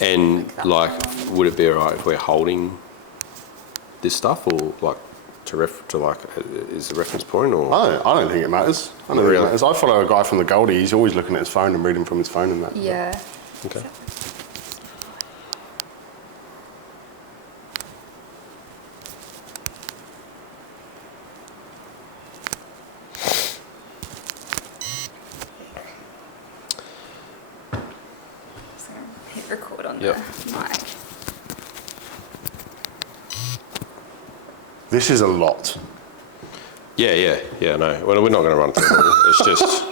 And would it be alright if we're holding this stuff, or like is the reference point, or? I don't think it matters. I don't think it matters. I follow a guy from the Goldie. He's always looking at his phone and reading from his phone and that. Yeah. Okay. Just gonna hit record on Yep. the mic. This is a lot. Yeah. No, well, we're not going to run through it all. It's just,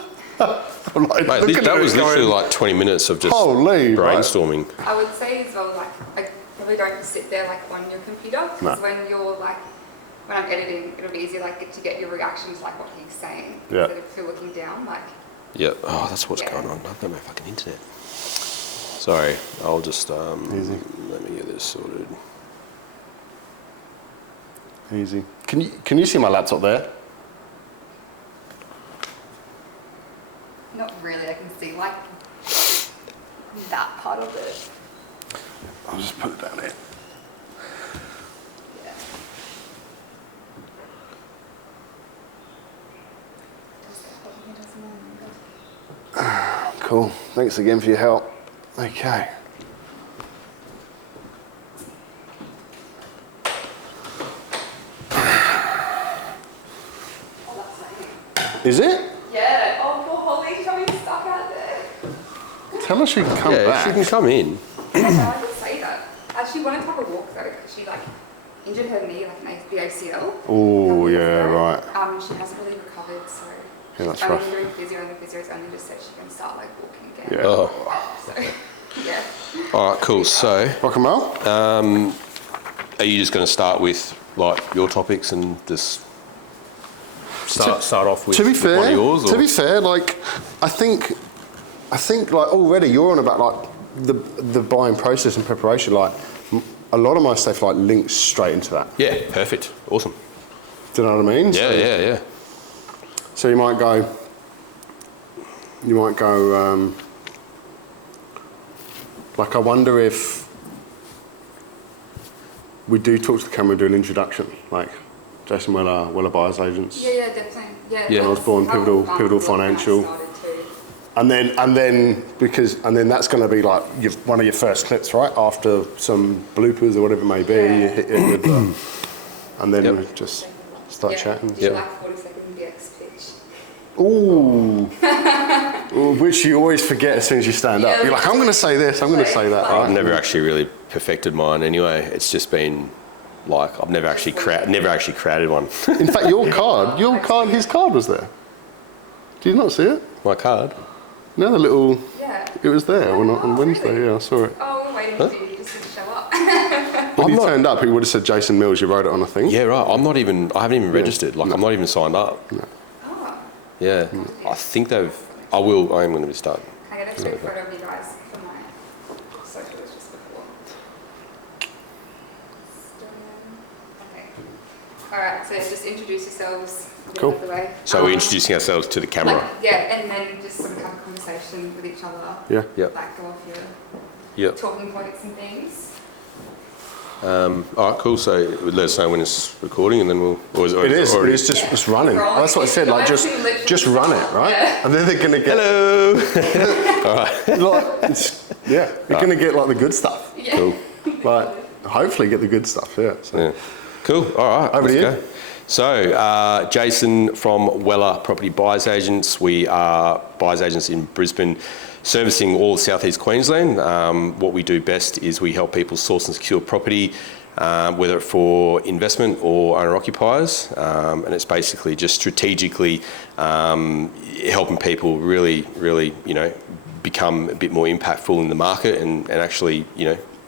I'm like, mate, looking that at was it literally going, like 20 minutes of just Holy, brainstorming. I would say as well, like, I probably don't sit there like on your computer, because when you're like, when I'm editing, it'll be easier like to get your reaction to like what he's saying. Yeah. Instead of if you're looking down, like. Yep. Oh, that's what's going on. I've got no fucking internet. Sorry, I'll just Easy. let me get this sorted. Easy. Can you see my laptop there? Not really, I can see like that part of it. I'll just put it down here. Yeah. Cool. Thanks again for your help. Okay. Is it? Yeah. Oh, poor Holly, she's probably stuck out there. Tell her she can come Yeah, back. she can come in. I did say that. She wanted to have a walk though, because she like injured her knee, like the ACL. Oh, yeah, right. She hasn't really recovered, so. Yeah, that's I'm rough. doing physio, and the physio's only just said she can start like walking again. Yeah. Oh. So, yeah. All right, cool. So, Rock and roll? are you just going to start with like your topics and just start off with, to be with fair, one of yours? to be fair, like I think like already you're on about like the buying process and preparation. Like a lot of my stuff like links straight into that. Yeah, perfect. Awesome. Do you know what I mean? Yeah. So you might go. Like I wonder if we do talk to the camera and do an introduction, like Jason Weller Buyers Agents. Yeah, definitely. Yeah. Yeah. Osborne, Pivotal Financial. And then that's going to be like one of your first clips, right? After some bloopers or whatever it may be, you hit it with and then we just start chatting. Yeah, like 40-second DX pitch. Ooh. Which you always forget as soon as you stand up. You're like, I'm going to say this, I'm going to say that. I've Right? never actually really perfected mine anyway. It's just been like I've never actually created one. In fact, his card was there. Did you not see it? My card. No, the little. Yeah. It was there on Oh, Wednesday. really? Yeah, I saw it. Oh, we're waiting for you just to show up. When he turned up, he would have said Jason Mills. You wrote it on a thing. Yeah, right. I haven't even registered. Like I'm not even signed up. No. Oh. Yeah. I think I am going to start. Can I get a quick photo of you guys for my socials just before? Okay. All right, so just introduce yourselves. Get Cool. out of the way. So we're introducing ourselves to the camera. Like, yeah, and then just sort of have a conversation with each other. Yeah. Yep. Like go off your Yep. talking points and things. All right, cool. So let us know when it's recording, and then we'll. It is. already- It's just Yeah. it's running. Rolling. That's what I said. Like just run it, right? Yeah. And then they're gonna get. Hello. You're gonna get like the good stuff. Yeah. Cool. Like hopefully get the good stuff. Yeah. So. Yeah. Cool. All right. Over to let's you. go. So, Jason from Weller Property Buyers Agents. We are buyers agents in Brisbane, servicing all of Southeast Queensland. What we do best is we help people source and secure property, whether for investment or owner-occupiers, and it's basically just strategically helping people really, become a bit more impactful in the market and actually,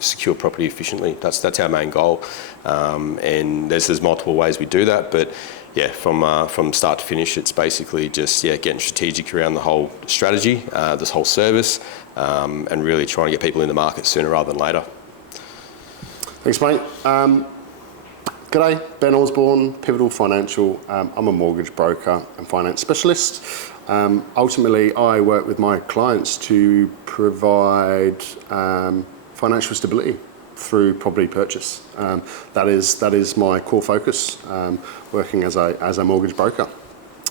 secure property efficiently. That's our main goal, and there's multiple ways we do that, but yeah, from start to finish, it's basically just getting strategic around the whole strategy, this whole service, and really trying to get people in the market sooner rather than later. Thanks, mate. G'day, Ben Osborne, Pivotal Financial. I'm a mortgage broker and finance specialist. Ultimately, I work with my clients to provide financial stability through property purchase. That is my core focus, working as a mortgage broker.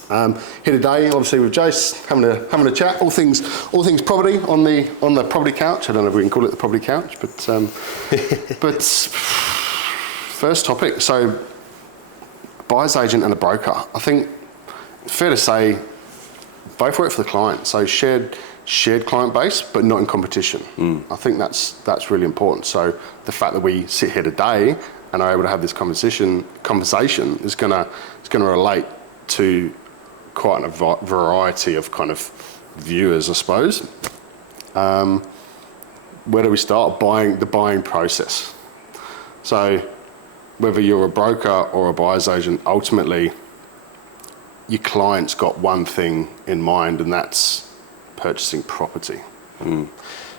Here today, obviously with Jace, having a chat, all things property on the property couch. I don't know if we can call it the property couch, but first topic. So, buyer's agent and a broker. I think fair to say both work for the client. So shared client base, but not in competition. I think that's really important. So the fact that we sit here today and are able to have this conversation is gonna relate to quite a variety of kind of viewers, I suppose. Where do we start? The buying process. So whether you're a broker or a buyer's agent, ultimately your client's got one thing in mind, and that's purchasing property.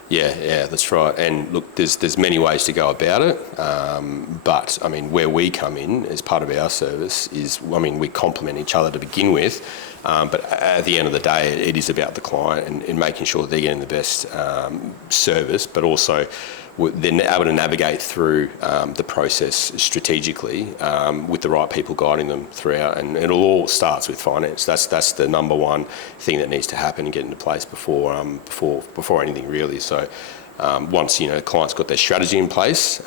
Yeah, that's right. And look, there's many ways to go about it, but I mean, where we come in as part of our service is, I mean, we complement each other to begin with, but at the end of the day, it is about the client and making sure they're getting the best service, but also then able to navigate through the process strategically with the right people guiding them throughout, and it all starts with finance. That's the number one thing that needs to happen and get into place before anything really. So once client's got their strategy in place,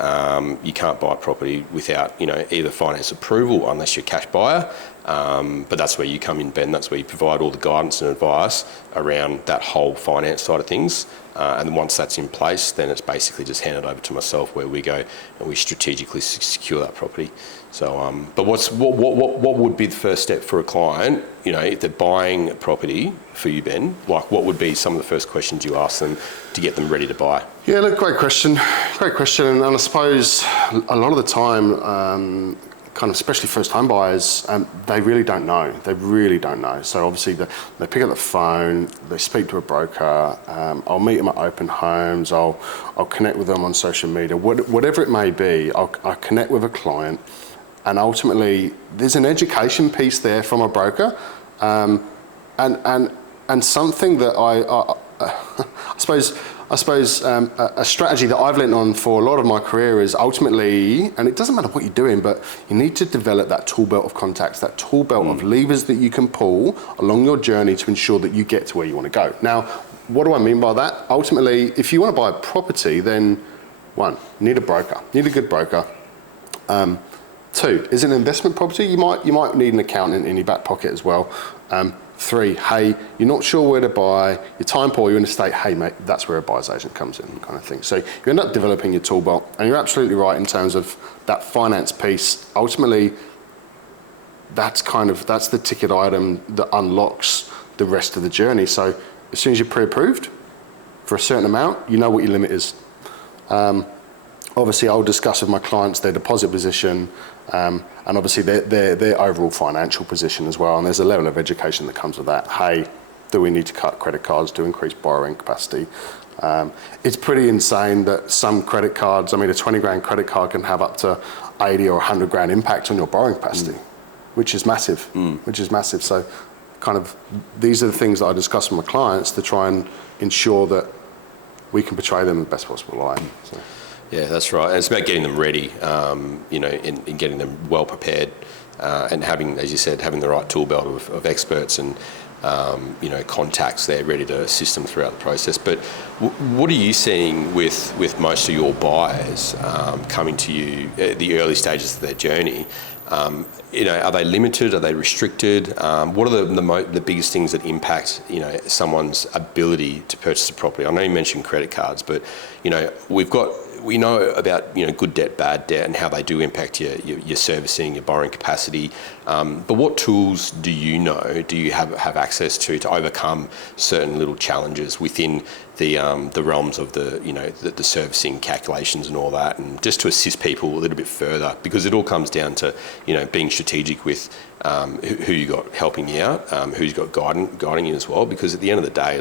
you can't buy a property without either finance approval unless you're a cash buyer. But that's where you come in, Ben. That's where you provide all the guidance and advice around that whole finance side of things. And once that's in place, then it's basically just handed over to myself, where we go and we strategically secure that property. So, but what would be the first step for a client? If they're buying a property for you, Ben, like what would be some of the first questions you ask them to get them ready to buy? Yeah, look, great question, and I suppose a lot of the time, kind of especially first home buyers, they really don't know. So obviously they pick up the phone, they speak to a broker, I'll meet them at open homes, I'll connect with them on social media, whatever it may be, I connect with a client, and ultimately there's an education piece there from a broker, and something that I suppose a strategy that I've learned on for a lot of my career is ultimately, and it doesn't matter what you're doing, but you need to develop that tool belt of contacts, that tool belt of levers that you can pull along your journey to ensure that you get to where you want to go. Now, what do I mean by that? Ultimately, if you want to buy a property, then one, you need a broker, you need a good broker. Two, is it an investment property? You might need an accountant in your back pocket as well. Three, hey, you're not sure where to buy, you're time poor, you're in a state, hey mate, that's where a buyer's agent comes in, kind of thing. So you end up developing your tool belt, and you're absolutely right in terms of that finance piece. Ultimately, that's the ticket item that unlocks the rest of the journey. So as soon as you're pre-approved for a certain amount, you know what your limit is. Obviously, I'll discuss with my clients their deposit position, and obviously their overall financial position as well. And there's a level of education that comes with that. Hey, do we need to cut credit cards to increase borrowing capacity? It's pretty insane that some credit cards, I mean, a 20 grand credit card can have up to 80 or 100 grand impact on your borrowing capacity, which is massive, So kind of these are the things that I discuss with my clients to try and ensure that we can portray them in the best possible light. So. Yeah, that's right. And it's about getting them ready, and getting them well prepared, and having, as you said, having the right tool belt of experts and contacts there ready to assist them throughout the process. But what are you seeing with most of your buyers coming to you at the early stages of their journey? Are they limited? Are they restricted? What are the biggest things that impact someone's ability to purchase a property? I know you mentioned credit cards, but we know about good debt, bad debt, and how they do impact your servicing, your borrowing capacity. But what tools do you have access to overcome certain little challenges within the realms of the servicing calculations and all that, and just to assist people a little bit further, because it all comes down to being strategic with who you got helping you out, who's got guiding you as well. Because at the end of the day,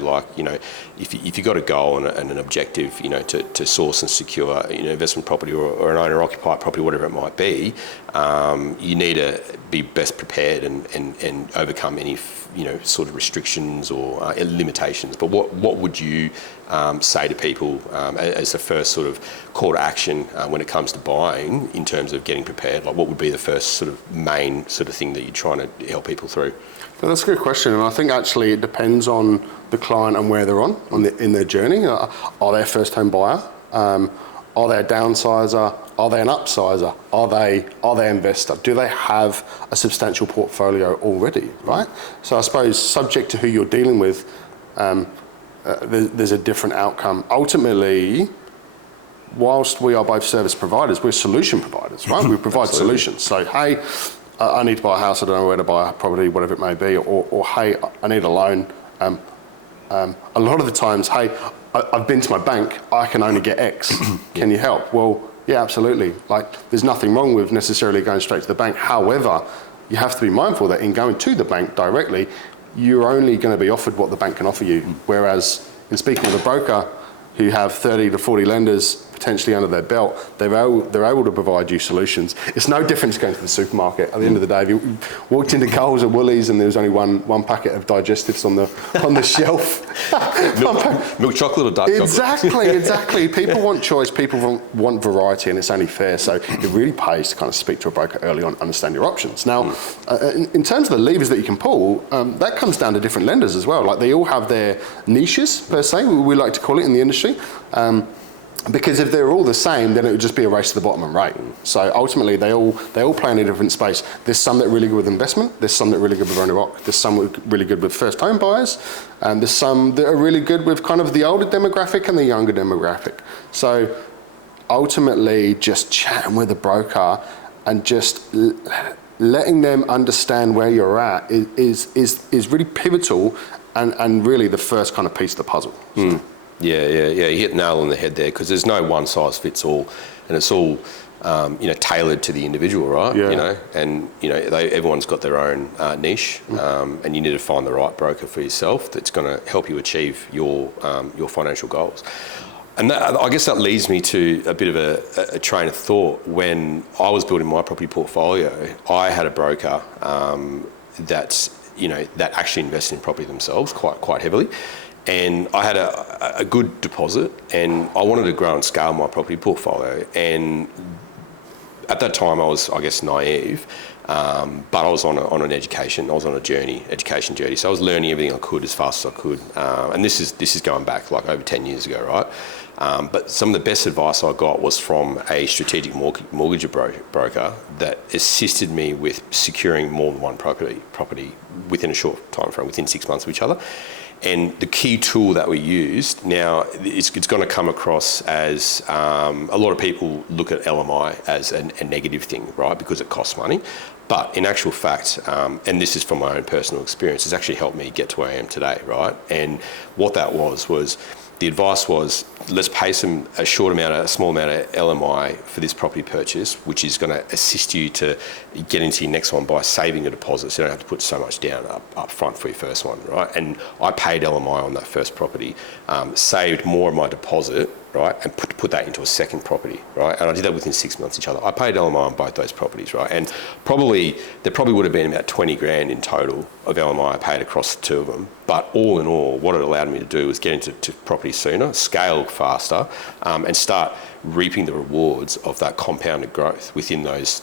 if you got a goal and an objective, to source and secure investment property or an owner-occupied property, whatever it might be, you need to be best prepared and overcome any sort of restrictions or limitations. But what would you say to people as the first sort of call to action when it comes to buying in terms of getting prepared? Like, what would be the first sort of main sort of thing that you're trying to help people through? Well, that's a good question, and I think actually it depends on the client and where they're in their journey. Are they a first-home buyer? Are they a downsizer? Are they an upsizer? Are they an investor? Do they have a substantial portfolio already, right? So I suppose subject to who you're dealing with, there's a different outcome. Ultimately, whilst we are both service providers, we're solution providers, right? We provide solutions. So, hey, I need to buy a house, I don't know where to buy a property, whatever it may be, or hey, I need a loan. A lot of the times, hey, I've been to my bank, I can only get X. Can you help? Well, yeah, absolutely. Like, there's nothing wrong with necessarily going straight to the bank. However, you have to be mindful that in going to the bank directly, you're only going to be offered what the bank can offer you. Whereas in speaking with a broker who have 30 to 40 lenders potentially under their belt, they're able to provide you solutions. It's no different to going to the supermarket. At the end of the day, if you walked into Coles or Woolies and there was only one packet of digestives on the shelf. Milk chocolate or dark chocolate? Exactly. People want choice, people want variety, and it's only fair. So it really pays to kind of speak to a broker early on, understand your options. Now, in terms of the levers that you can pull, that comes down to different lenders as well. Like, they all have their niches, per se, we like to call it in the industry. Because if they're all the same, then it would just be a race to the bottom and rate. So ultimately, they all play in a different space. There's some that are really good with investment. There's some that are really good with owner-occupied. There's some that are really good with first-home buyers, and there's some that are really good with kind of the older demographic and the younger demographic. So ultimately, just chatting with a broker and just letting them understand where you're at is really pivotal and really the first kind of piece of the puzzle. So. Yeah. You hit the nail on the head there, because there's no one size fits all, and it's all tailored to the individual, right? Yeah. Everyone's got their own niche, and you need to find the right broker for yourself that's going to help you achieve your financial goals. And I guess that leads me to a bit of a train of thought. When I was building my property portfolio, I had a broker that actually invested in property themselves quite heavily. And I had a good deposit, and I wanted to grow and scale my property portfolio. And at that time, I was, I guess, naive, but I was on an education education journey. So I was learning everything I could as fast as I could. And this is going back like over 10 years ago, right? But some of the best advice I got was from a strategic mortgage broker that assisted me with securing more than one property within a short time frame, within 6 months of each other. And the key tool that we used, now it's going to come across as a lot of people look at LMI as a negative thing, right? Because it costs money. But in actual fact, and this is from my own personal experience, it's actually helped me get to where I am today, right? And what that was the advice was, let's pay a small amount of LMI for this property purchase, which is going to assist you to get into your next one by saving a deposit, so you don't have to put so much down up front for your first one, right? And I paid LMI on that first property, saved more of my deposit, right, and put that into a second property, right? And I did that within 6 months of each other. I paid LMI on both those properties, right? And there probably would have been about 20 grand in total of LMI I paid across the two of them. But all in all, what it allowed me to do was get into property sooner, scale faster, and start reaping the rewards of that compounded growth within those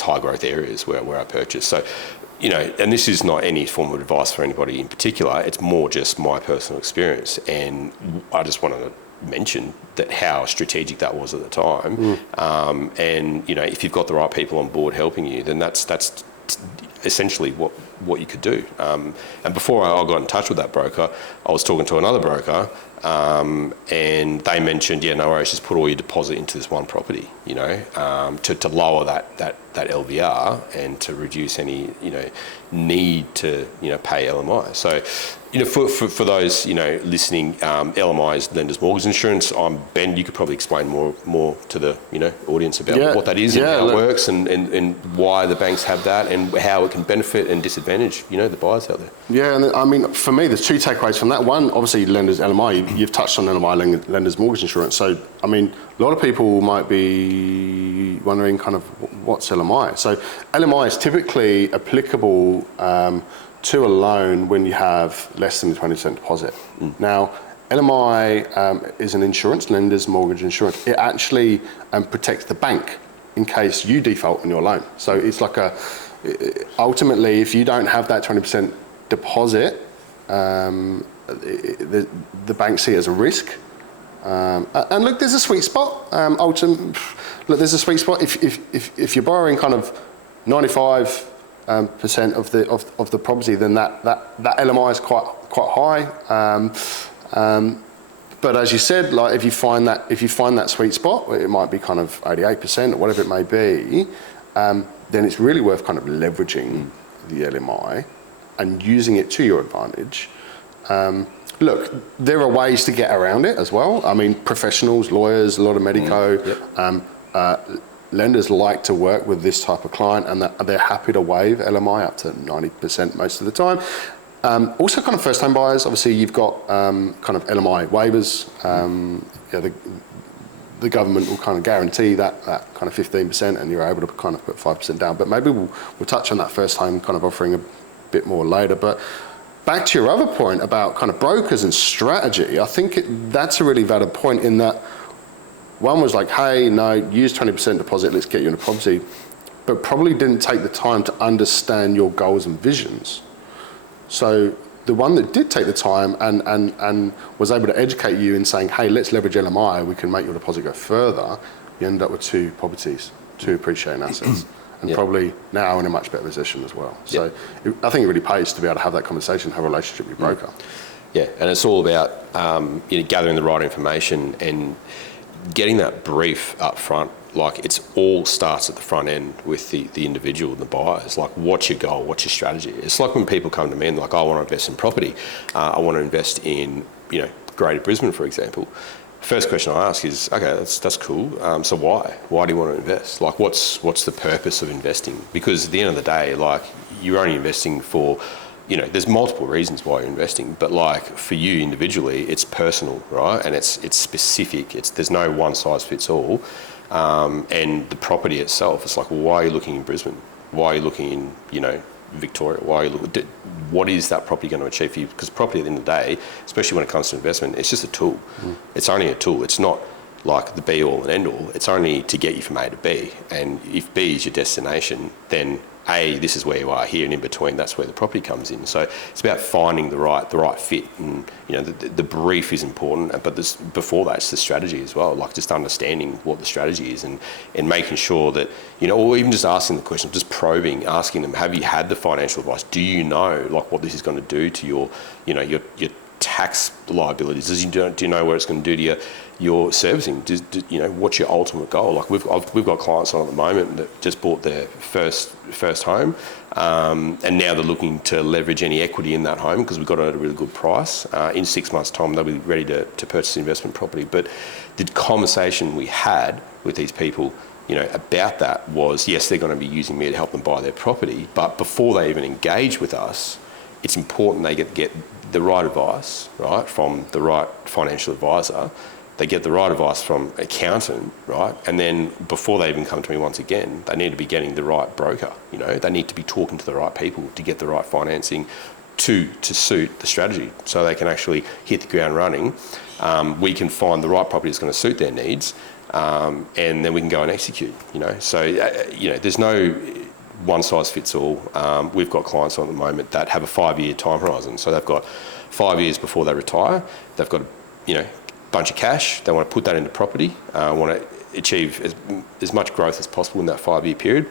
high growth areas where I purchased. So, and this is not any form of advice for anybody in particular. It's more just my personal experience, and I just wanted to mention that how strategic that was at the time. And if you've got the right people on board helping you, then that's essentially what you could do. And before I got in touch with that broker, I was talking to another broker, and they mentioned, no worries, just put all your deposit into this one property, to lower that LVR and to reduce any, need to, pay LMI. So, for those, listening, LMI is Lenders Mortgage Insurance. Ben, you could probably explain more to the, audience about what that is and how it works and why the banks have that and how it can benefit and disadvantage disadvantage, the buyers out there. Yeah, and I mean, for me, there's two takeaways from that. One, obviously, lenders, LMI, you've touched on LMI, lenders mortgage insurance. So, I mean, a lot of people might be wondering kind of what's LMI. So, LMI is typically applicable to a loan when you have less than a 20% deposit. Now, LMI is an insurance, lender's mortgage insurance. It actually protects the bank in case you default on your loan. So it's like ultimately, if you don't have that 20% deposit, the bank see it as a risk. And look, there's a sweet spot. Look, there's a sweet spot. If you're borrowing kind of 95% of the property, then that LMI is quite high. But as you said, like if you find that sweet spot, it might be kind of 88% or whatever it may be, then it's really worth kind of leveraging the LMI and using it to your advantage. Look, there are ways to get around it as well. I mean, professionals, lawyers, a lot of medico, lenders like to work with this type of client, and they're happy to waive LMI up to 90% most of the time. Also, kind of first-time buyers, obviously you've got kind of LMI waivers. The government will kind of guarantee that kind of 15%, and you're able to kind of put 5% down. But maybe we'll touch on that first-time kind of offering a bit more later. But back to your other point about kind of brokers and strategy, I think that's a really valid point in that one was like, hey, no, use 20% deposit, let's get you in a property, but probably didn't take the time to understand your goals and visions. So the one that did take the time and was able to educate you in saying, hey, let's leverage LMI, we can make your deposit go further, you end up with two properties, two appreciating assets, and probably now in a much better position as well. So I think it really pays to be able to have that conversation, have a relationship with your broker. Yeah, and it's all about gathering the right information and getting that brief up front. Like, it's all starts at the front end with the individual and the buyers. Like, what's your goal? What's your strategy? It's like when people come to me and like, I want to invest in property. I want to invest in, Greater Brisbane, for example. First question I ask is, okay, that's cool. So why? Why do you want to invest? Like, what's the purpose of investing? Because at the end of the day, like, you're only investing for, there's multiple reasons why you're investing, but like for you individually, it's personal, right? And it's specific. There's no one size fits all. And the property itself, it's like, well, why are you looking in Brisbane? Why are you looking in, Victoria? What is that property going to achieve for you? Because property at the end of the day, especially when it comes to investment, it's just a tool. It's only a tool. It's not like the be all and end all. It's only to get you from A to B. And if B is your destination, then A, this is where you are here, and in between, that's where the property comes in. So it's about finding the right fit, and the brief is important, but before that, it's the strategy as well. Like, just understanding what the strategy is, and making sure that or even just asking the question, just probing, asking them, have you had the financial advice? Do you know like what this is going to do to your your tax liabilities? Do you know what it's going to do to your servicing? What's your ultimate goal? Like, we've got clients on at the moment that just bought their first home, and now they're looking to leverage any equity in that home because we've got it at a really good price. In 6 months' time, they'll be ready to purchase investment property. But the conversation we had with these people, about that was, yes, they're going to be using me to help them buy their property, but before they even engage with us, it's important they get the right advice, right, from the right financial advisor. They get the right advice from an accountant, right? And then before they even come to me once again, they need to be getting the right broker. They need to be talking to the right people to get the right financing to suit the strategy, so they can actually hit the ground running. We can find the right property that's going to suit their needs, and then we can go and execute. So there's no one size fits all. We've got clients on at the moment that have a 5-year time horizon. So they've got 5 years before they retire. They've got bunch of cash. They want to put that into property. Want to achieve as much growth as possible in that 5-year period.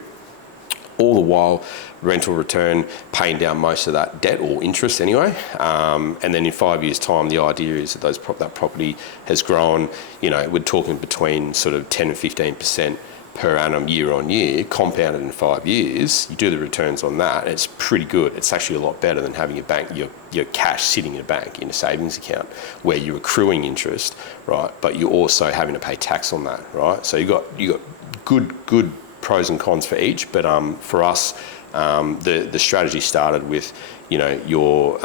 All the while, rental return, paying down most of that debt or interest anyway. And then in 5 years' time, the idea is that that property has grown. We're talking between sort of 10 and 15% per annum year on year, compounded in 5 years. You do the returns on that, it's pretty good. It's actually a lot better than having your cash sitting in a bank in a savings account where you're accruing interest, right? But you're also having to pay tax on that, right? So you got good pros and cons for each. But for us, The strategy started with, your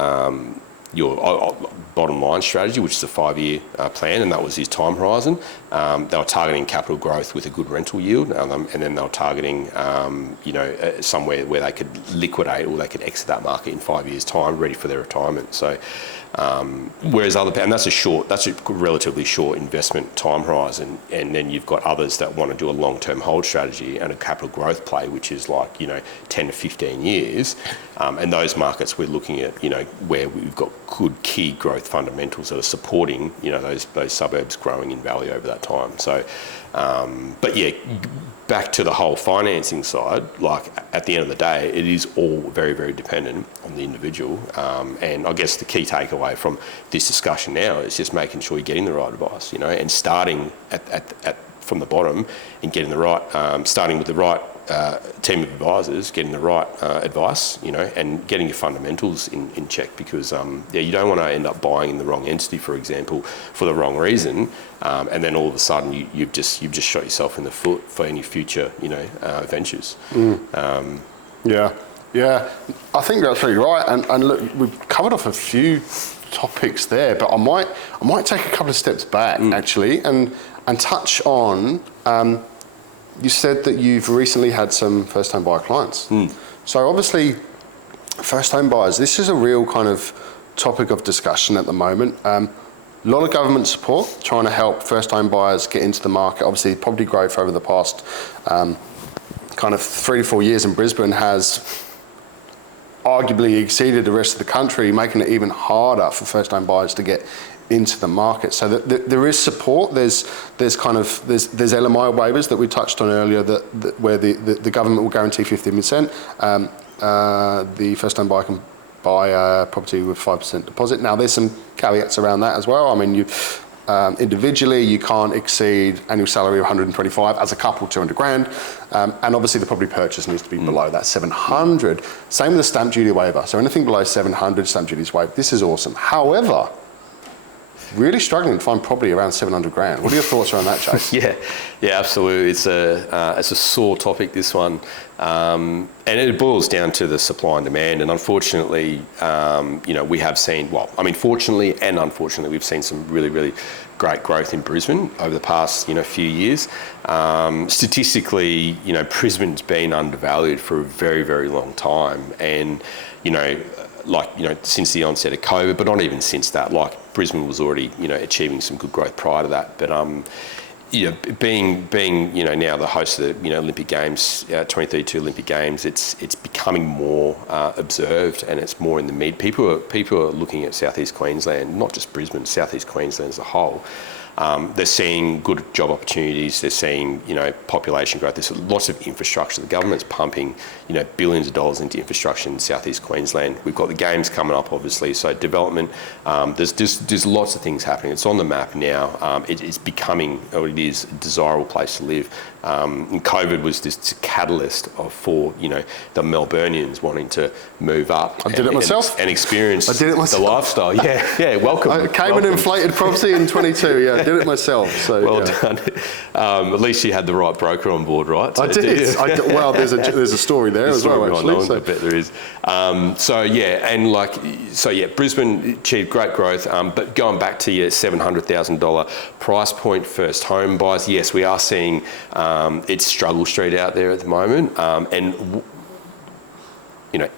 bottom line strategy, which is a 5-year plan, and that was his time horizon. They were targeting capital growth with a good rental yield, and then they were targeting, somewhere where they could liquidate or they could exit that market in 5 years' time, ready for their retirement. So, whereas and that's a relatively short investment time horizon, and then you've got others that want to do a long-term hold strategy and a capital growth play, which is like 10 to 15 years, and those markets we're looking at, where we've got good key growth fundamentals that are supporting those suburbs growing in value over that time. So, but yeah, back to the whole financing side, like at the end of the day, it is all very, very dependent on the individual. And I guess the key takeaway from this discussion now is just making sure you're getting the right advice, and starting from the bottom and getting the right, starting with the right team of advisors, getting the right advice, and getting your fundamentals in check, because you don't want to end up buying in the wrong entity, for example, for the wrong reason, and then all of a sudden you've just shot yourself in the foot for any future ventures. Yeah, I think that's really right. And look, we've covered off a few topics there, but I might take a couple of steps back actually and touch on. You said that you've recently had some first-home buyer clients. So obviously, first-home buyers, this is a real kind of topic of discussion at the moment. A lot of government support trying to help first-home buyers get into the market. Obviously, property growth over the past kind of 3 to 4 years in Brisbane has arguably exceeded the rest of the country, making it even harder for first-home buyers to get into the market. So there is support. There's LMI waivers that we touched on earlier where the government will guarantee 15%. The first time buyer can buy a property with 5% deposit. Now there's some caveats around that as well. I mean, individually you can't exceed annual salary of 125, as a couple 200 grand, and obviously the property purchase needs to be below that 700. Same with the stamp duty waiver. So anything below 700, stamp duty is waived. This is awesome. However, really struggling to find property around 700 grand. What are your thoughts around that, Chase? Yeah, absolutely. It's a sore topic, this one, and it boils down to the supply and demand. And unfortunately, we have seen, fortunately and unfortunately, we've seen some really, really great growth in Brisbane over the past few years. Statistically, Brisbane's been undervalued for a very, very long time, and since the onset of COVID, but not even since that. Like Brisbane was already, achieving some good growth prior to that. But being now the host of the Olympic Games, 2032 Olympic Games, it's becoming more observed, and it's more in the media. People are looking at Southeast Queensland, not just Brisbane, Southeast Queensland as a whole. They're seeing good job opportunities. They're seeing, population growth. There's lots of infrastructure. The government's pumping, billions of dollars into infrastructure in Southeast Queensland. We've got the games coming up, obviously. So development. There's lots of things happening. It's on the map now. It's becoming, or it is, a desirable place to live. And COVID was this catalyst for the Melburnians wanting to move up. I did it myself and experience the lifestyle. Yeah. Welcome. I came in inflated property in 22. Yeah, I did it myself. So well done. At least you had the right broker on board, right? I did. Well, there's a story there as well. Actually, I bet there is. Brisbane achieved great growth. But going back to your $700,000 price point first home buyers, yes, we are seeing. It's struggle street out there at the moment, and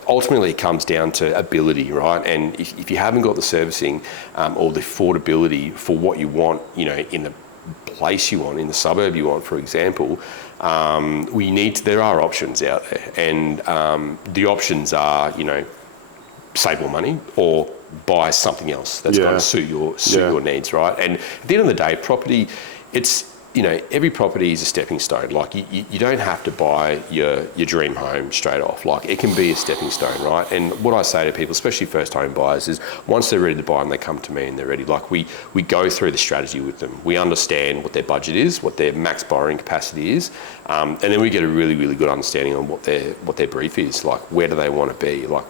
ultimately it comes down to ability, right? And if you haven't got the servicing or the affordability for what you want, in the place you want, in the suburb you want, for example, there are options out there, and the options are, save more money or buy something else that's going to suit your needs, right? And at the end of the day, property, it's every property is a stepping stone. Like you don't have to buy your dream home straight off. Like it can be a stepping stone, right? And what I say to people, especially first home buyers, is once they're ready to buy them, they come to me and they're ready. Like we go through the strategy with them. We understand what their budget is, what their max borrowing capacity is, and then we get a really, really good understanding on what their brief is. Like where do they want to be? Like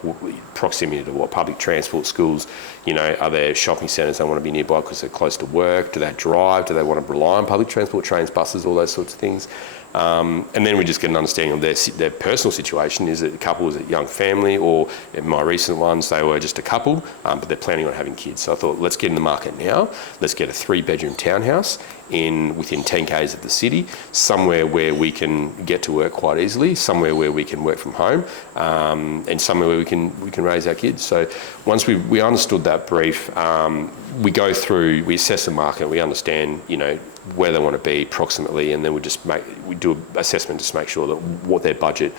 proximity to what? Public transport, schools. Are there shopping centres they want to be nearby because they're close to work? Do they drive? Do they want to rely on public transport, trains, buses, all those sorts of things? And then we just get an understanding of their personal situation. Is it a couple, is it a young family, or in my recent ones, they were just a couple, but they're planning on having kids. So I thought, let's get in the market now. Let's get a 3-bedroom townhouse within 10 k's of the city, somewhere where we can get to work quite easily, somewhere where we can work from home, and somewhere where we can raise our kids. So once we understood that brief, we go through, we assess the market, we understand, where they want to be approximately, and then we do an assessment just to make sure that what their budget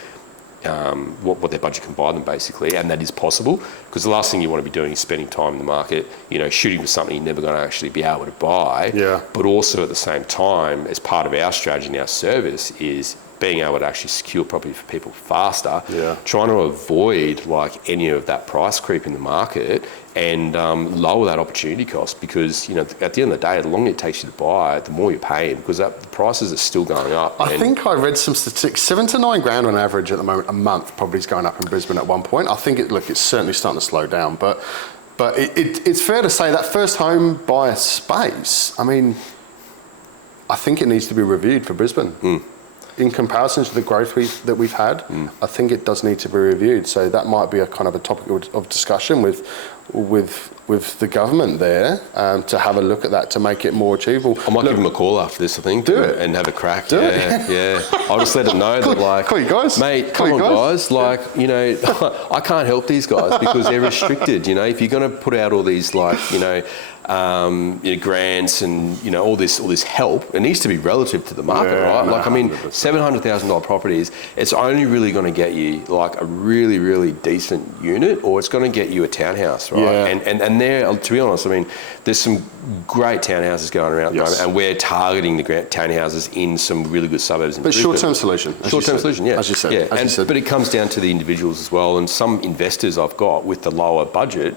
can buy them, basically, and that is possible. Because the last thing you want to be doing is spending time in the market, shooting for something you're never going to actually be able to buy. Yeah. But also at the same time, as part of our strategy and our service, is being able to actually secure property for people faster, trying to avoid any of that price creep in the market, and lower that opportunity cost, because at the end of the day, the longer it takes you to buy, the more you're paying, because the prices are still going up. I think I read some statistics, 7 to 9 grand on average at the moment, a month probably is going up in Brisbane at one point. I think it's certainly starting to slow down, but it's fair to say that first home buyer space, I think it needs to be reviewed for Brisbane. In comparison to the growth that we've had, I think it does need to be reviewed. So that might be a kind of a topic of discussion with the government there, to have a look at that, to make it more achievable. I might give them a call after this, I think, and have a crack. Do it. Yeah. I'll just let them know that, call you guys, mate, come on, guys. I can't help these guys because they're restricted. If you're going to put out all these grants and all this help, it needs to be relative to the market, right? $700,000 properties, it's only really going to get you a really, really decent unit, or it's going to get you a townhouse, right? And there, to be honest, there's some great townhouses going around at the moment, and we're targeting the townhouses in some really good suburbs in Brisbane. Short-term solution. Short-term solution, yeah. As you said. But it comes down to the individuals as well, and some investors I've got with the lower budget,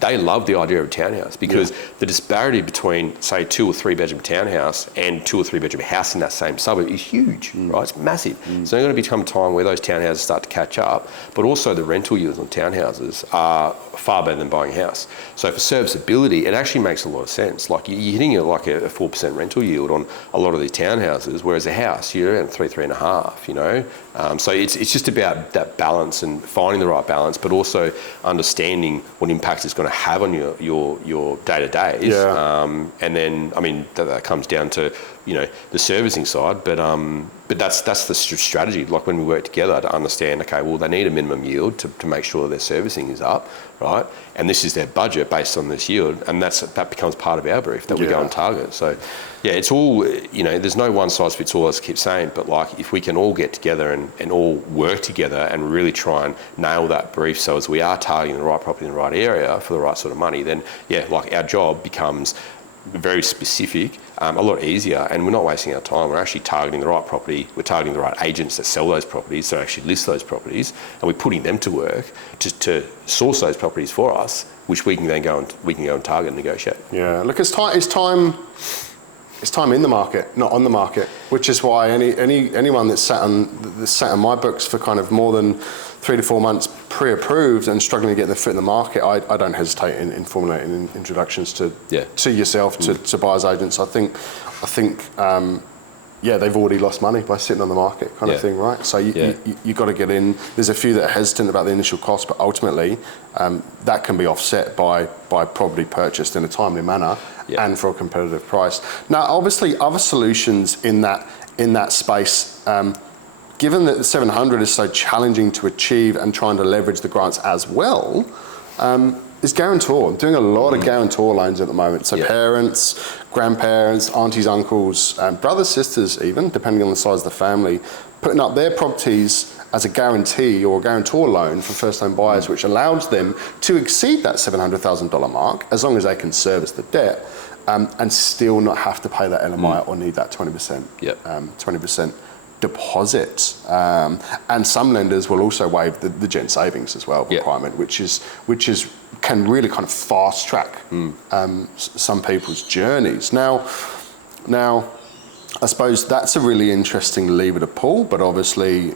they love the idea of a townhouse, because the disparity between, say, 2 or 3 bedroom townhouse and 2 or 3 bedroom house in that same suburb is huge, right? It's massive. So there's going to become a time where those townhouses start to catch up, but also the rental yields on townhouses are far better than buying a house. So for serviceability, it actually makes a lot of sense. You're hitting a 4% rental yield on a lot of these townhouses, whereas a house, you're around 3.5, So it's just about that balance and finding the right balance, but also understanding what impact it's going to have on your day-to-days. And then, that comes down to, the servicing side, but that's the strategy. When we work together to understand, okay, well, they need a minimum yield to make sure their servicing is up, right? And this is their budget based on this yield, and that becomes part of our brief that we go and target. So, it's all, there's no one size fits all, as I keep saying, but if we can all get together and all work together and really try and nail that brief, so as we are targeting the right property in the right area for the right sort of money, then our job becomes very specific, a lot easier, and we're not wasting our time. We're actually targeting the right property. We're targeting the right agents that sell those properties, so actually list those properties, and we're putting them to work to source those properties for us, which we can then go and target and negotiate. Yeah, look, it's time in the market, not on the market, which is why anyone that's sat on my books for kind of more than 3 to 4 months pre-approved and struggling to get their foot in the market, I don't hesitate in formulating introductions to yourself, to buyers agents. I think they've already lost money by sitting on the market kind of thing, right? So you got to get in. There's a few that are hesitant about the initial cost, but ultimately that can be offset by property purchased in a timely manner and for a competitive price. Now, obviously, other solutions in that space, given that the 700 is so challenging to achieve and trying to leverage the grants as well, is guarantor. I'm doing a lot of guarantor loans at the moment. So parents, grandparents, aunties, uncles, brothers, sisters even, depending on the size of the family, putting up their properties as a guarantee or a guarantor loan for first-home buyers, which allows them to exceed that $700,000 mark as long as they can service the debt and still not have to pay that LMI or need that 20% deposit. And some lenders will also waive the gen savings as well requirement, which can really kind of fast track some people's journeys. Now, I suppose that's a really interesting lever to pull, but obviously,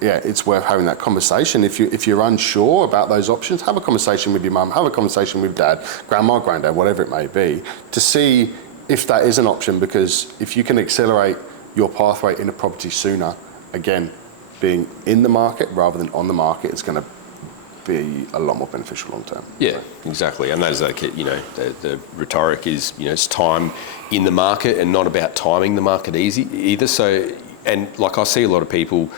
it's worth having that conversation. If you're unsure about those options, have a conversation with your mum, have a conversation with dad, grandma, granddad, whatever it may be, to see if that is an option, because if you can accelerate your pathway in a property sooner, again, being in the market rather than on the market is going to be a lot more beneficial long term. Yeah, exactly. And those are, the rhetoric is, it's time in the market and not about timing the market either. So, and like I see a lot of people,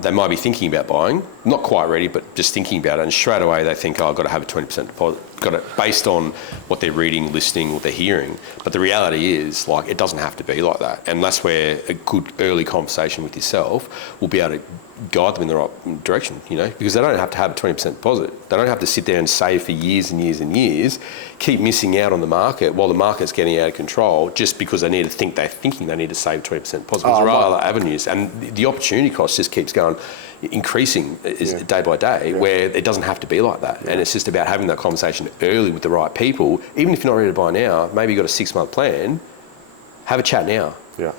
they might be thinking about buying, not quite ready, but just thinking about it, and straight away they think, oh, I've got to have a 20% deposit, got it based on what they're reading, listening, what they're hearing. But the reality is, like, it doesn't have to be like that. And that's where a good early conversation with yourself will be able to guide them in the right direction, because they don't have to have a 20% deposit. They don't have to sit there and save for years and years and years, keep missing out on the market while the market's getting out of control just because they're thinking they need to save 20% deposit. There are other avenues, and the opportunity cost just keeps going, increasing day by day, where it doesn't have to be like that. And it's just about having that conversation early with the right people. Even if you're not ready to buy now, maybe you've got a 6-month plan, have a chat now. Yeah.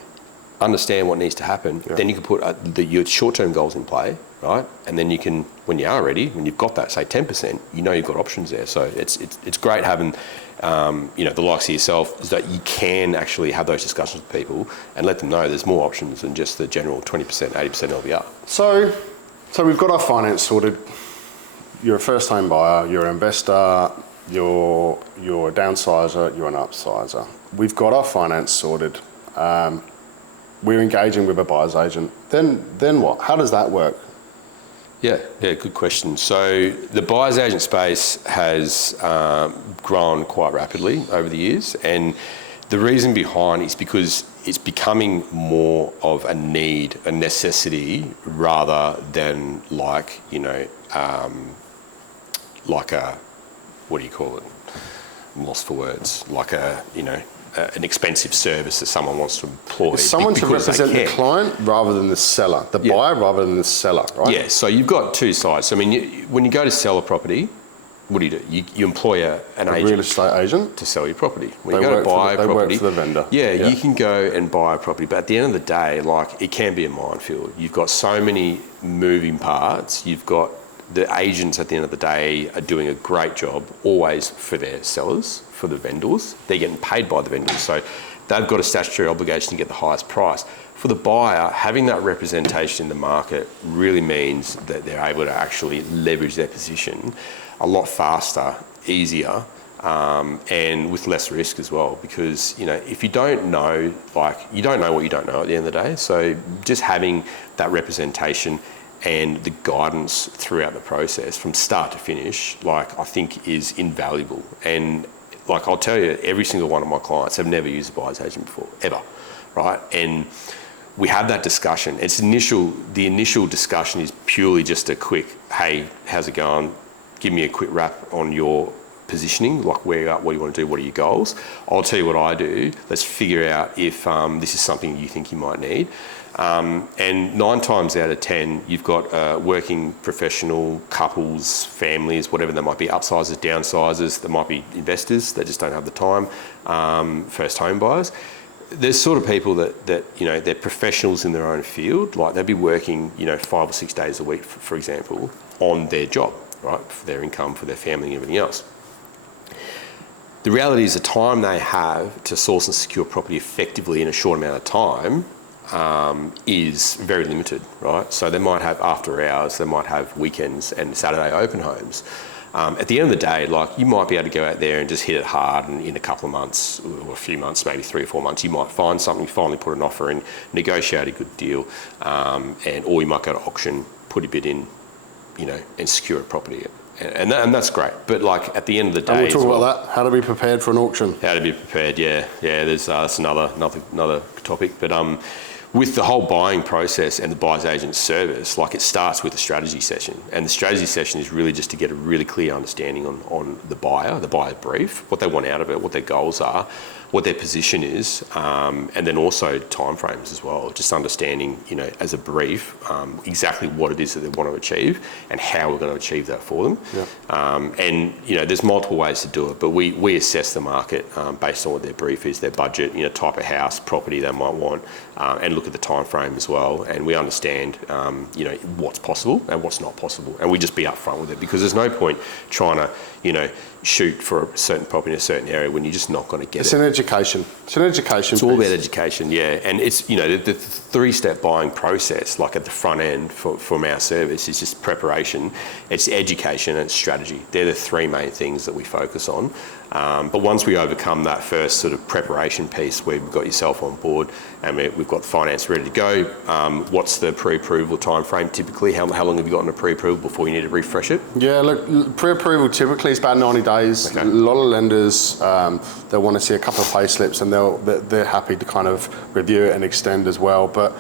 Understand what needs to happen, then you can put your short-term goals in play, right? And then you can, when you are ready, when you've got that, say 10%, you've got options there. So it's great having, the likes of yourself, is that you can actually have those discussions with people and let them know there's more options than just the general 20%, 80% LVR. So we've got our finance sorted. You're a first-time buyer, you're an investor, you're a downsizer, you're an upsizer. We've got our finance sorted. We're engaging with a buyer's agent. Then what? How does that work? Yeah, good question. So the buyer's agent space has grown quite rapidly over the years, and the reason behind is because it's becoming more of a need, a necessity, rather than like a, what do you call it? I'm lost for words. Like an expensive service that someone wants to employ. It's someone to represent the client rather than the seller, the buyer rather than the seller, right? Yeah, so you've got two sides. So, when you go to sell a property, what do? You employ an agent. Real estate agent. To sell your property. When you go to buy a property. They work for the vendor. Yeah, you can go and buy a property, but at the end of the day, like, it can be a minefield. You've got so many moving parts. You've got the agents at the end of the day are doing a great job always for their sellers, for the vendors. They're getting paid by the vendors, so they've got a statutory obligation to get the highest price. For the buyer, having that representation in the market really means that they're able to actually leverage their position a lot faster, easier, and with less risk as well. Because if you don't know, you don't know what you don't know at the end of the day. So just having that representation and the guidance throughout the process from start to finish, I think is invaluable. And I'll tell you, every single one of my clients have never used a buyer's agent before, ever, right? And we have that discussion. The initial discussion is purely just a quick, hey, how's it going? Give me a quick wrap on your positioning, like where you're at, what you want to do, what are your goals? I'll tell you what I do. Let's figure out if this is something you think you might need. And 9 times out of 10, you've got working professional couples, families, whatever they might be, upsizers, downsizers, there might be investors that just don't have the time, first home buyers. There's sort of people that they're professionals in their own field, like they'd be working 5 or 6 days a week, for example, on their job, right, for their income, for their family and everything else. The reality is the time they have to source and secure property effectively in a short amount of time is very limited, right? So they might have after hours, they might have weekends and Saturday open homes. At the end of the day, you might be able to go out there and just hit it hard, and in a couple of months or a few months, maybe 3 or 4 months, you might find something, finally put an offer in, negotiate a good deal, or you might go to auction, put a bid in, and secure a property. And that's great. But at the end of the day, and we'll talk about that. How to be prepared for an auction. How to be prepared, yeah. That's another topic. But with the whole buying process and the buyer's agent service, it starts with a strategy session. And the strategy session is really just to get a really clear understanding on the buyer brief, what they want out of it, what their goals are, what their position is, and then also timeframes as well. Just understanding, as a brief, exactly what it is that they want to achieve and how we're going to achieve that for them. Yeah. And there's multiple ways to do it, but we assess the market based on what their brief is, their budget, type of house, property they might want, and look at the time frame as well. And we understand, what's possible and what's not possible, and we just be upfront with it, because there's no point trying to, shoot for a certain property in a certain area when you're just not going to get It's it. an education. It's an education. It's all piece. about education, yeah. And it's, the three-step buying process, like at the front end from our service, is just preparation, it's education and it's strategy. They're the three main things that we focus on. But once we overcome that first sort of preparation piece where we've got yourself on board and we've got finance ready to go, what's the pre-approval time frame typically? How long have you got in a pre-approval before you need to refresh it? Yeah, look, pre-approval typically is about 90 days. Okay. A lot of lenders, they'll want to see a couple of pay slips and they're happy to kind of review it and extend as well. But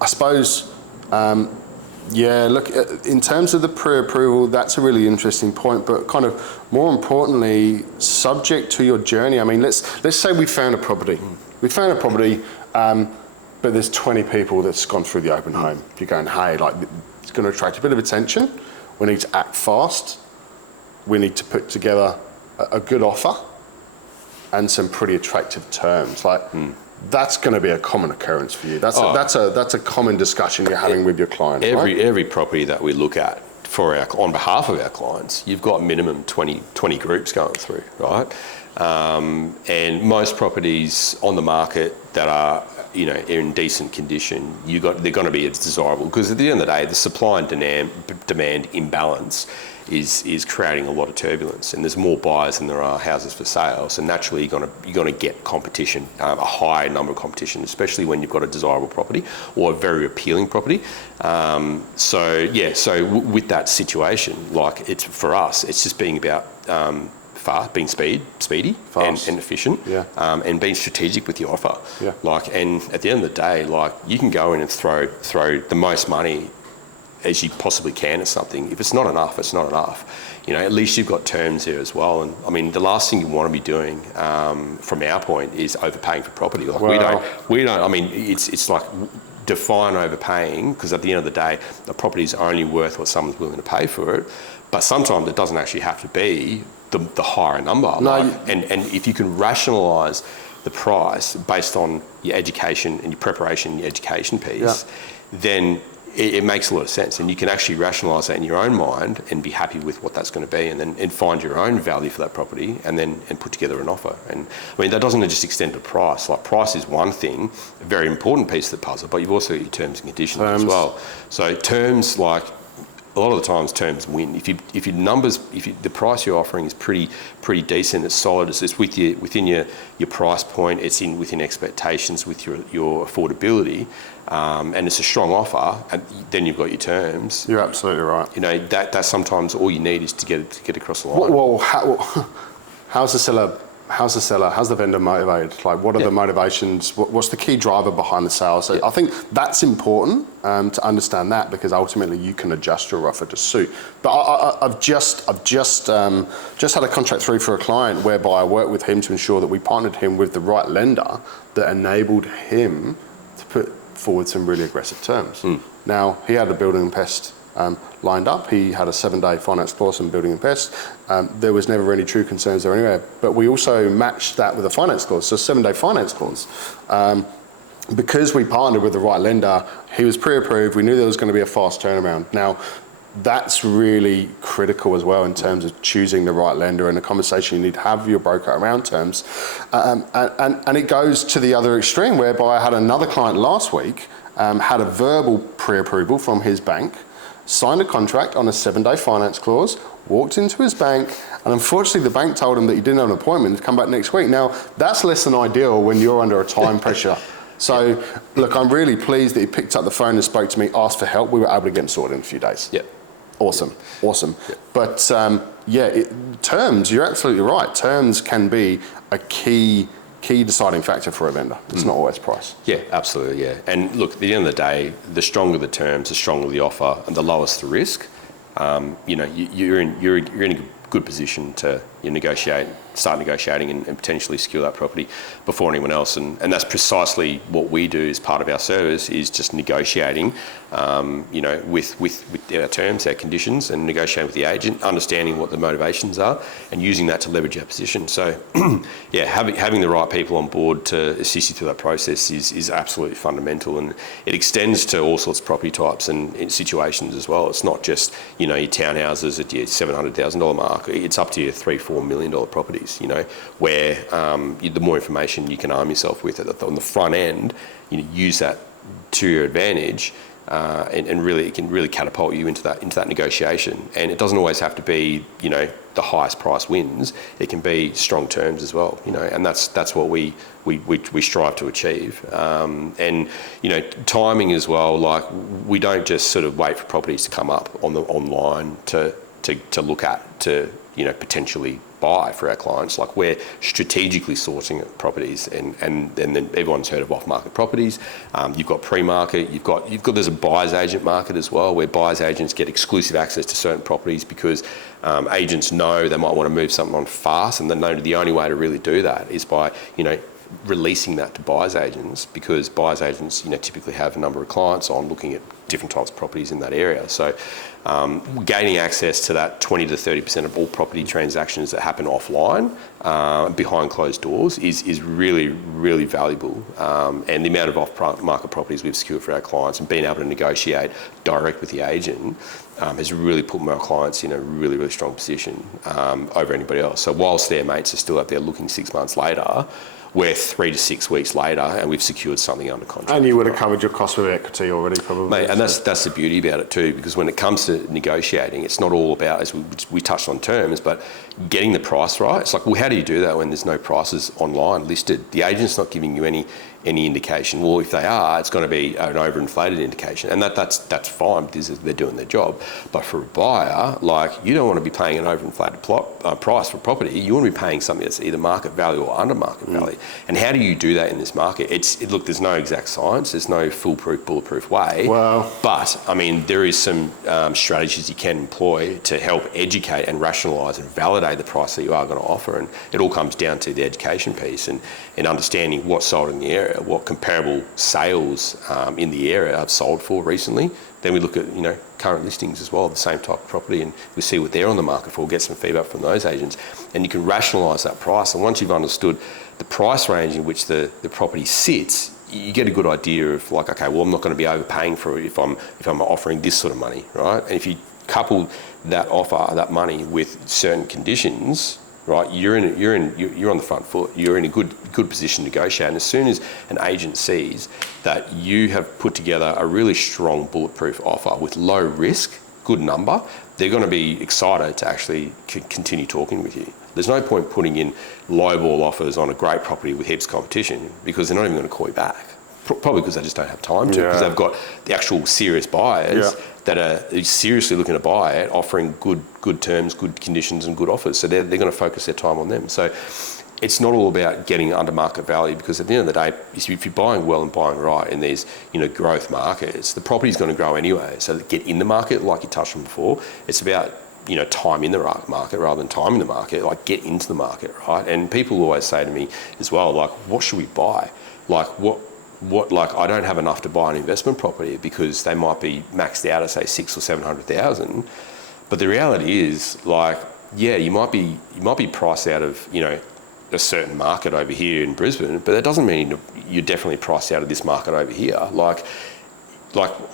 I suppose, look, in terms of the pre-approval, that's a really interesting point. But kind of more importantly, subject to your journey. I mean, let's say we found a property. We found a property, but there's 20 people that's gone through the open home. You're going, hey, like, it's going to attract a bit of attention. We need to act fast. We need to put together a good offer and some pretty attractive terms. Like, that's going to be a common occurrence for you. That's a common discussion you're having with your client. Every property that we look at on behalf of our clients, you've got minimum 20 groups going through, right? And most properties on the market that are in decent condition, they're going to be as desirable, because at the end of the day, the supply and demand imbalance is creating a lot of turbulence, and there's more buyers than there are houses for sale. So naturally, you're going to get competition, a high number of competition, especially when you've got a desirable property or a very appealing property. So with that situation, like, it's for us, it's just being about being speedy and efficient, and being strategic with your offer. Yeah. Like, and at the end of the day, like, you can go in and throw the most money as you possibly can at something. If it's not enough, it's not enough. At least you've got terms there as well. And I mean, the last thing you want to be doing, from our point, is overpaying for property. Like, we don't. I mean, it's like, define overpaying, because at the end of the day, the property is only worth what someone's willing to pay for it. But sometimes it doesn't actually have to be the higher number. No, and if you can rationalise the price based on your education and your preparation, your education piece, then it makes a lot of sense, and you can actually rationalise that in your own mind and be happy with what that's going to be, and find your own value for that property, and put together an offer. And I mean, that doesn't just extend to price. Like, price is one thing, a very important piece of the puzzle, but you've also got your terms and conditions as well. So terms, like, a lot of the times terms win. If the price you're offering is pretty decent, it's solid, it's within your price point, it's within expectations with your affordability, and it's a strong offer, and then you've got your terms. You're absolutely right. That's sometimes all you need is to get across the line. Well, how's the seller? How's the vendor motivated? Like, what are the motivations? What's the key driver behind the sale? So I think that's important to understand that, because ultimately you can adjust your offer to suit. But I've just had a contract through for a client whereby I worked with him to ensure that we partnered him with the right lender that enabled him to put forward some really aggressive terms. Now, he had a building and pest lined up. He had a 7-day finance clause on building and pest. There was never any true concerns there anywhere. But we also matched that with a finance clause, so 7-day finance clause. Because we partnered with the right lender, he was pre-approved. We knew there was going to be a fast turnaround. Now, that's really critical as well in terms of choosing the right lender, and a conversation you need to have with your broker around terms. And it goes to the other extreme, whereby I had another client last week, had a verbal pre-approval from his bank, signed a contract on a 7-day finance clause, walked into his bank, and unfortunately the bank told him that he didn't have an appointment to come back next week. Now, that's less than ideal when you're under a time pressure. So, look, I'm really pleased that he picked up the phone and spoke to me, asked for help. We were able to get him sorted in a few days. Yeah. Awesome. But terms, you're absolutely right. Terms can be a key deciding factor for a vendor. It's not always price. Yeah, absolutely, yeah. And look, at the end of the day, the stronger the terms, the stronger the offer, and the lowest the risk, you're in a good position to start negotiating and potentially secure that property before anyone else. And that's precisely what we do as part of our service, is just negotiating, with our terms, our conditions, and negotiating with the agent, understanding what the motivations are, and using that to leverage our position. So, having the right people on board to assist you through that process is absolutely fundamental, and it extends to all sorts of property types and situations as well. It's not just, your townhouses at your $700,000 mark. It's up to your $300,000, $4 million properties, you know, where the more information you can arm yourself with on the front end, you know, use that to your advantage. And really, it can really catapult you into that negotiation. And it doesn't always have to be, you know, the highest price wins. It can be strong terms as well, you know, and that's what we strive to achieve. And you know, timing as well. Like, we don't just sort of wait for properties to come up online to look at, to, you know, potentially buy for our clients. Like, we're strategically sourcing properties, and then everyone's heard of off-market properties. You've got pre-market, you've got there's a buyer's agent market as well, where buyer's agents get exclusive access to certain properties because agents know they might want to move something on fast, and they know the only way to really do that is by, you know, releasing that to buyer's agents, because buyer's agents, you know, typically have a number of clients on looking at different types of properties in that area. So gaining access to that 20 to 30% of all property transactions that happen offline behind closed doors is really, really valuable. And the amount of off-market properties we've secured for our clients and being able to negotiate direct with the agent has really put our clients in a really, really strong position over anybody else. So whilst their mates are still out there looking 6 months later, we're 3 to 6 weeks later and we've secured something under contract. And you would have covered your cost with equity already, probably. Mate, and that's the beauty about it too, because when it comes to negotiating, it's not all about, as we touched on terms, but getting the price right. It's like, well, how do you do that when there's no prices online listed? The agent's not giving you any indication. Well, if they are, it's going to be an overinflated indication, and that's fine because they're doing their job. But for a buyer, like, you don't want to be paying an overinflated price for property. You want to be paying something that's either market value or under market value. And how do you do that in this market? Look, there's no exact science. There's no foolproof, bulletproof way. Well, but I mean, there is some strategies you can employ to help educate and rationalise and validate the price that you are going to offer. And it all comes down to the education piece and understanding what's sold in the area, what comparable sales in the area have sold for recently. Then we look at, you know, current listings as well, the same type of property, and we see what they're on the market for, get some feedback from those agents, and you can rationalise that price. And once you've understood the price range in which the property sits, you get a good idea of, like, okay, well, I'm not going to be overpaying for it if I'm offering this sort of money, right? And if you couple that offer, that money, with certain conditions, right, you're on the front foot. You're in a good position to negotiate. And as soon as an agent sees that you have put together a really strong bulletproof offer with low risk, good number, they're going to be excited to actually continue talking with you. There's no point putting in lowball offers on a great property with heaps of competition, because they're not even going to call you back. Probably because they just don't have time to, because they've got the actual serious buyers that are seriously looking to buy it, offering good terms, good conditions and good offers. So they're going to focus their time on them. So it's not all about getting under market value, because at the end of the day, if you're buying well and buying right in these, you know, growth markets, the property's going to grow anyway. So get in the market, like you touched on before. It's about, you know, time in the right market rather than time in the market. Like, get into the market, right? And people always say to me as well, like, what should we buy? Like, like, I don't have enough to buy an investment property because they might be maxed out at, say, 600,000 or 700,000. But the reality is, like, yeah, you might be priced out of, you know, a certain market over here in Brisbane, but that doesn't mean you're definitely priced out of this market over here. Like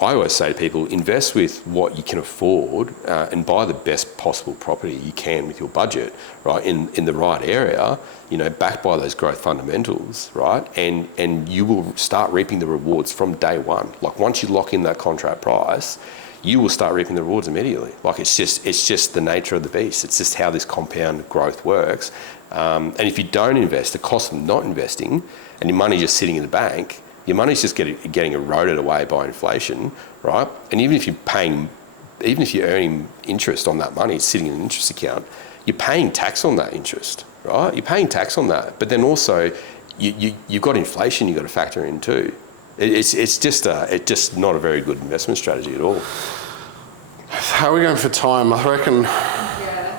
I always say to people, invest with what you can afford and buy the best possible property you can with your budget, right, in the right area, you know, backed by those growth fundamentals, right, and you will start reaping the rewards from day one. Like, once you lock in that contract price, you will start reaping the rewards immediately. Like, it's just the nature of the beast. It's just how this compound growth works. And if you don't invest, the cost of not investing, and your money just sitting in the bank, your money's just getting eroded away by inflation, right? And even if you're earning interest on that money, it's sitting in an interest account, you're paying tax on that interest, right? You're paying tax on that, but then also you've got inflation you've got to factor in too. It's just not a very good investment strategy at all. How are we going for time? I reckon. Yeah.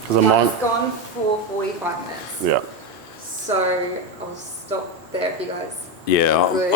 Because It's gone for 45 minutes. Yeah. So I'll stop there if you guys. Yeah, Good.